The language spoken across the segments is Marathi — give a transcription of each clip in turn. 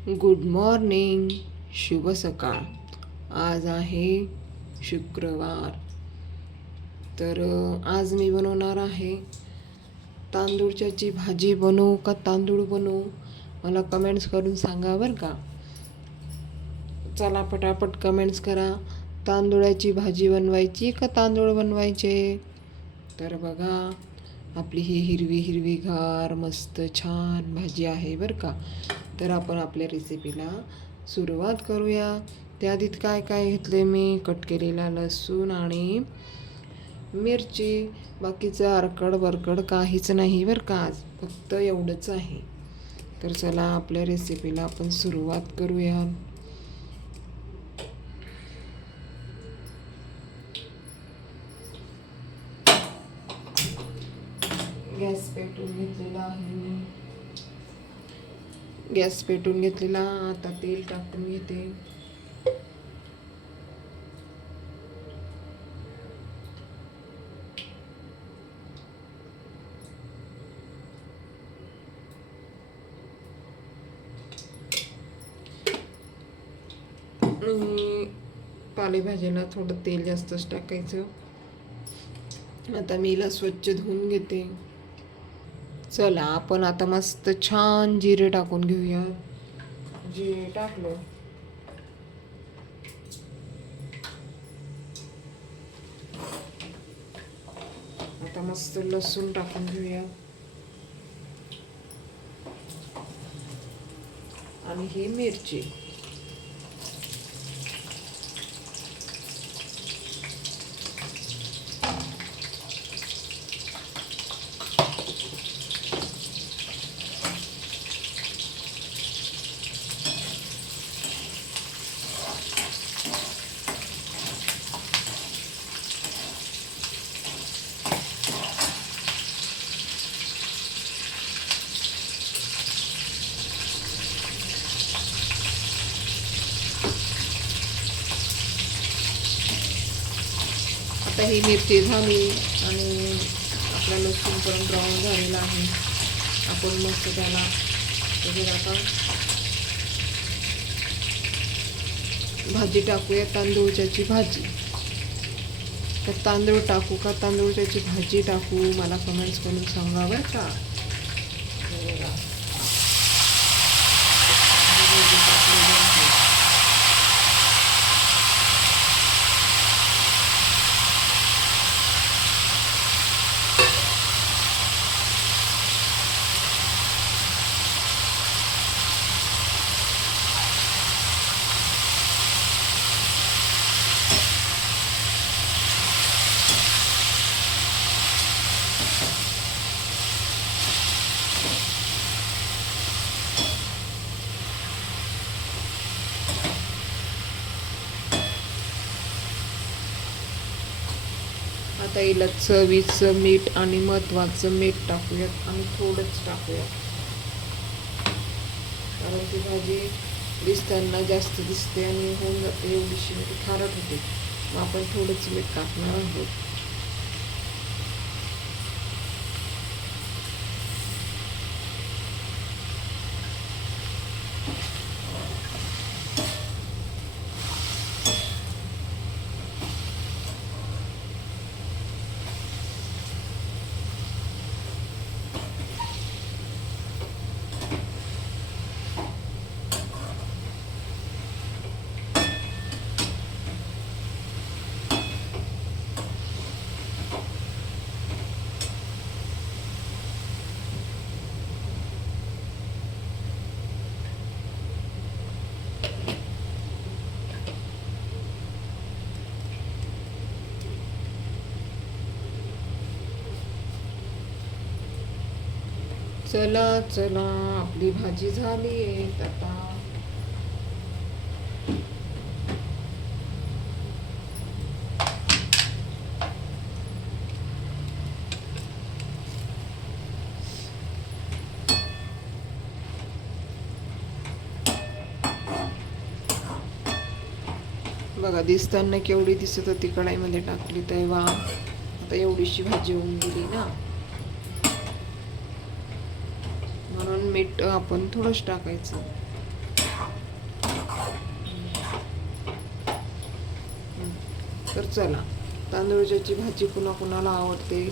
गुड मॉर्निंग, शुभ सकाळ. आज आहे शुक्रवार. तर आज मी बनवणार आहे तांदूळची भाजी. बनवू का तांदूळ बनवू, मला कमेंट्स करून सांगा बरं का. चला पटापट कमेंट्स करा. तांदूळाची भाजी बनवायची का तांदूळ बनवायचे. तर बघा, आपली ही हिरवी हिरवीगार मस्त छान भाजी आहे बरं का. तर आपण आपल्या रेसिपीला सुरुवात करूया. त्याआधीत काय काय घेतले मी, कट केलेला लसूण आणि मिरची. बाकीचं आरकड बरकड काहीच नाही बरं का, आज फक्त एवढंच आहे. तर चला आपल्या रेसिपीला आपण सुरुवात करूया. गॅस पेटून घेतलेला आहे. गॅस पेटून घेतलेला. आता तेल टाकून घेते. पालेभाजीला थोडं तेल जास्तच टाकायचं. आता मी हिला स्वच्छ धुवून घेते. चला आपण आता मस्त छान जिरे टाकून घेऊया. जिरे टाकलं. आता मस्त लसूण टाकून घेऊया. आणि ही मिरची. आता ही मिरची झाली आणि आपला लसूण पण ब्राऊन झालेला आहे. आपण मस्त त्याला आता भाजी टाकूया, तांदूळची भाजी. तर तांदूळ टाकू का तांदूळची भाजी टाकू, मला कमेंट्स करून सांगा बरं का. आता हिला चवीचं मीठ आणि महत्त्वाचं मीठ टाकूयात आणि थोडंच टाकूयात, कारण ती भाजी दिसताना जास्त दिसते आणि होऊन जाते एवढीशी, ती खारट होते. मग आपण थोडंच मीठ टाकणार आहोत. चला चला, आपली भाजी झाली आहे. आता बघा, दिसताना केवढी दिसत होती कढाईमध्ये टाकली तेव्हा. आता एवढीशी भाजी होऊन गेली ना, म्हणून मीठ आपण थोडंच टाकायचं. तर चला, तांदूळची भाजी कुणाकुणाला आवडते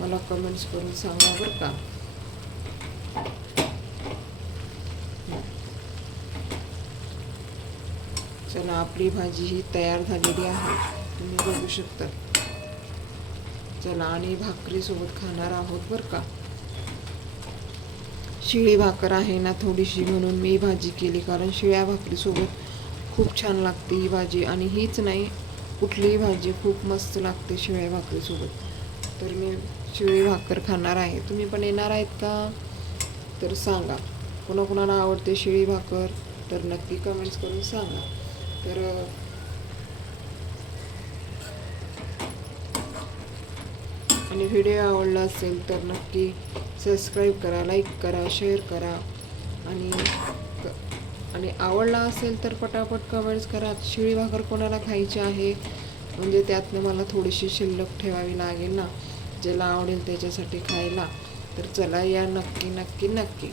मला कमेंट्स करून सांगा बरं का. चला, आपली भाजी ही तयार झालेली आहे, तुम्ही बघू शकता. चला, आणि भाकरीसोबत खाणार आहोत बरं का. शिळी भाकर आहे ना थोडीशी, म्हणून मी भाजी केली, कारण शिळ्या भाकरीसोबत खूप छान लागते ही भाजी. आणि हीच नाही, कुठलीही भाजी खूप मस्त लागते शिळ्या भाकरीसोबत. तर मी शिळी भाकर खाणार आहे. तुम्ही पण येणार आहेत का? तर सांगा, कोणाकोणाला आवडते शिळी भाकर तर नक्की कमेंट्स करून सांगा. तर आणि व्हिडिओ आवडला असेल तर नक्की सबस्क्राईब करा, लाईक करा, शेअर करा. आणि आणि आवडला असेल तर पटापट कमेंट्स करा. शिळी भाकर कोणाला खायची आहे, म्हणजे त्यातनं मला थोडीशी शिल्लक ठेवावी लागेल ना, ज्याला आवडेल त्याच्यासाठी खायला. तर चला, या नक्की नक्की नक्की.